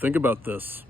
Think about this.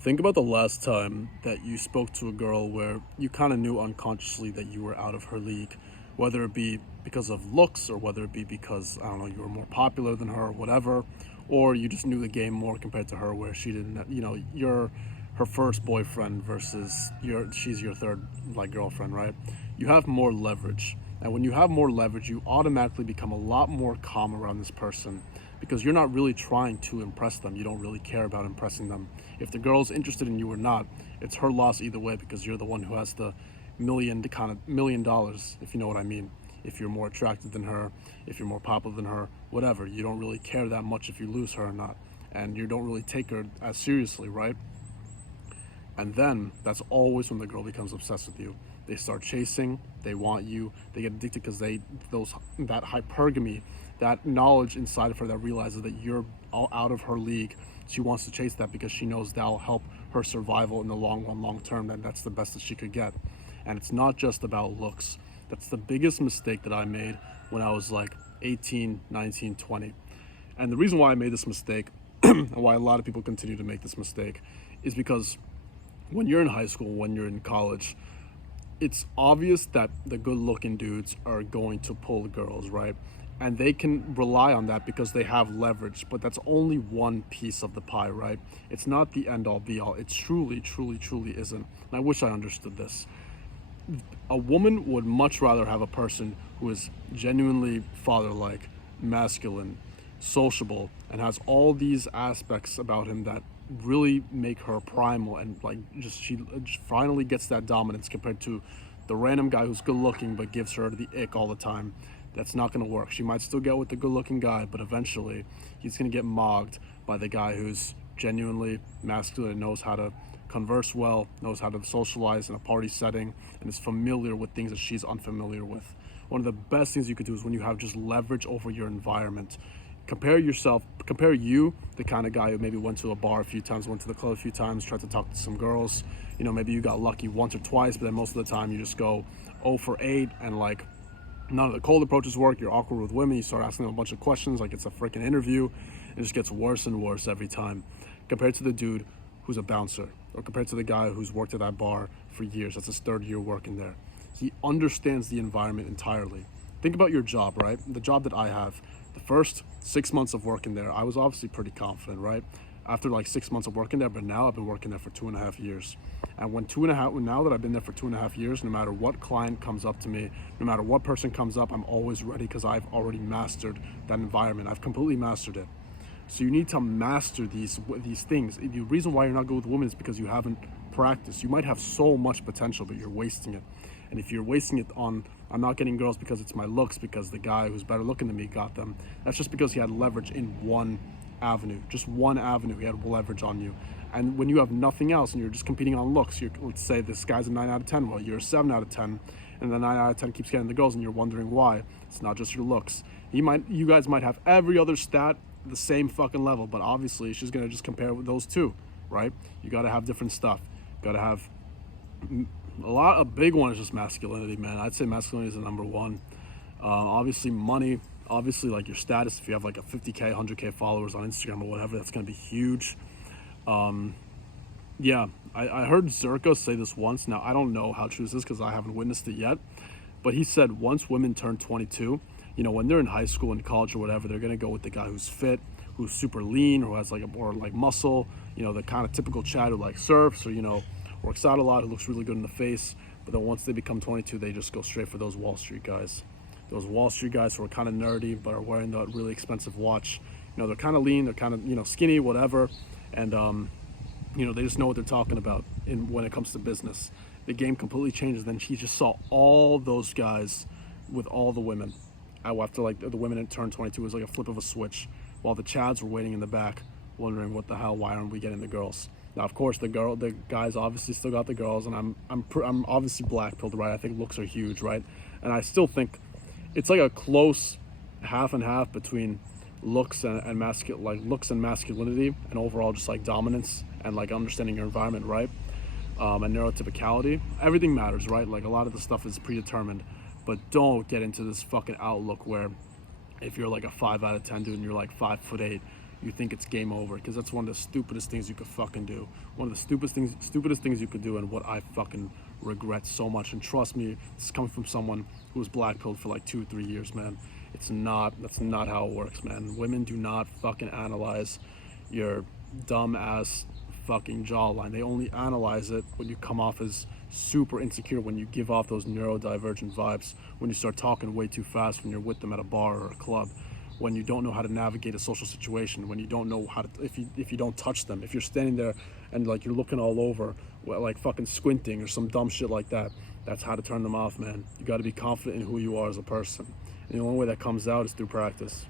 Think about the last time that you spoke to a girl where you kind of knew unconsciously that you were out of her league, whether it be because of looks or whether it be because, I don't know, you were more popular than her or whatever, or you just knew the game more compared to her where she didn't, you're her first boyfriend versus she's your third like girlfriend, right? You have more leverage. And when you have more leverage, you automatically become a lot more calm around this person because you're not really trying to impress them. You don't really care about impressing them. If the girl's interested in you or not, it's her loss either way because you're the one who has the $1 million, if you know what I mean. If you're more attractive than her, if you're more popular than her, whatever, you don't really care that much if you lose her or not. And you don't really take her as seriously, right? And then that's always when the girl becomes obsessed with you. They start chasing, they want you, they get addicted because that hypergamy, that knowledge inside of her that realizes that you're all out of her league. She wants to chase that because she knows that'll help her survival in the long run, long term, and that's the best that she could get. And it's not just about looks. That's the biggest mistake that I made when I was like 18, 19, 20. And the reason why I made this mistake and why a lot of people continue to make this mistake is because when you're in high school, when you're in college, it's obvious that the good looking dudes are going to pull girls, right? And they can rely on that because they have leverage, but that's only one piece of the pie, right? It's not the end all be all. It truly, truly, truly isn't. And I wish I understood this. A woman would much rather have a person who is genuinely father like, masculine, sociable, and has all these aspects about him that really make her primal and like just she finally gets that dominance compared to the random guy who's good looking but gives her the ick all the time. That's not going to work. She might still get with the good looking guy, but eventually he's going to get mogged by the guy who's genuinely masculine and knows how to converse well, knows how to socialize in a party setting, and is familiar with things that she's unfamiliar with. One of the best things you could do is when you have just leverage over your environment. Compare you, the kind of guy who maybe went to a bar a few times, went to the club a few times, tried to talk to some girls. Maybe you got lucky once or twice, but then most of the time you just go 0 for 8 and like none of the cold approaches work. You're awkward with women. You start asking them a bunch of questions like it's a freaking interview. It just gets worse and worse every time. Compared to the dude who's a bouncer, or compared to the guy who's worked at that bar for years. That's his third year working there. He understands the environment entirely. Think about your job, right? The job that I have. The first 6 months of working there, I was obviously pretty confident, right? After like 6 months of working there, but now I've been working there for 2.5 years. And now that I've been there for 2.5 years, no matter what client comes up to me, no matter what person comes up, I'm always ready because I've already mastered that environment. I've completely mastered it. So you need to master these things. The reason why you're not good with women is because you haven't practiced. You might have so much potential, but you're wasting it. And if you're wasting it on, I'm not getting girls because it's my looks, because the guy who's better looking than me got them, that's just because he had leverage in one avenue. Just one avenue, he had leverage on you. And when you have nothing else and you're just competing on looks, let's say this guy's a 9 out of 10, well, you're a 7 out of 10, and the 9 out of 10 keeps getting the girls and you're wondering why. It's not just your looks. You guys might have every other stat the same fucking level, but obviously she's gonna just compare with those two, right? You gotta have different stuff. Gotta have a big one is just masculinity, man. I'd say masculinity is the number one. Obviously money, obviously like your status. If you have like a 50K, 100K followers on Instagram or whatever, that's gonna be huge. Yeah, I heard Zerko say this once. Now I don't know how true this is because I haven't witnessed it yet, but he said once women turn 22, when they're in high school and college or whatever, they're gonna go with the guy who's fit, who's super lean, who has like a more like muscle, the kind of typical Chad who like surfs or works out a lot, who looks really good in the face. But then once they become 22, they just go straight for those Wall Street guys. Those Wall Street guys who are kind of nerdy but are wearing that really expensive watch. They're kind of lean, they're kind of skinny, whatever, and they just know what they're talking about when it comes to business. The game completely changes. Then he just saw all those guys with all the women. After like the women had turned 22, it was like a flip of a switch, while the Chads were waiting in the back, wondering what the hell, why aren't we getting the girls? Now, of course, the guys obviously still got the girls, and I'm obviously black pilled, right? I think looks are huge, right? And I still think it's like a close half and half between looks and masculinity, and overall just like dominance and like understanding your environment, right? And neurotypicality. Everything matters, right? Like a lot of the stuff is predetermined, but don't get into this fucking outlook where if you're like a 5 out of 10 dude and you're like 5'8", you think it's game over, because that's one of the stupidest things you could fucking do. One of the stupidest things you could do, and what I fucking regret so much. And trust me, this is coming from someone who was blackpilled for like 2-3 years, man. That's not how it works, man. Women do not fucking analyze your dumb ass fucking jawline. They only analyze it when you come off as super insecure, when you give off those neurodivergent vibes, when you start talking way too fast when you're with them at a bar or a club, when you don't know how to navigate a social situation, when you don't know how to, if you don't touch them, if you're standing there and like you're looking all over, like fucking squinting or some dumb shit like that. That's how to turn them off, man. You got to be confident in who you are as a person, and the only way that comes out is through practice.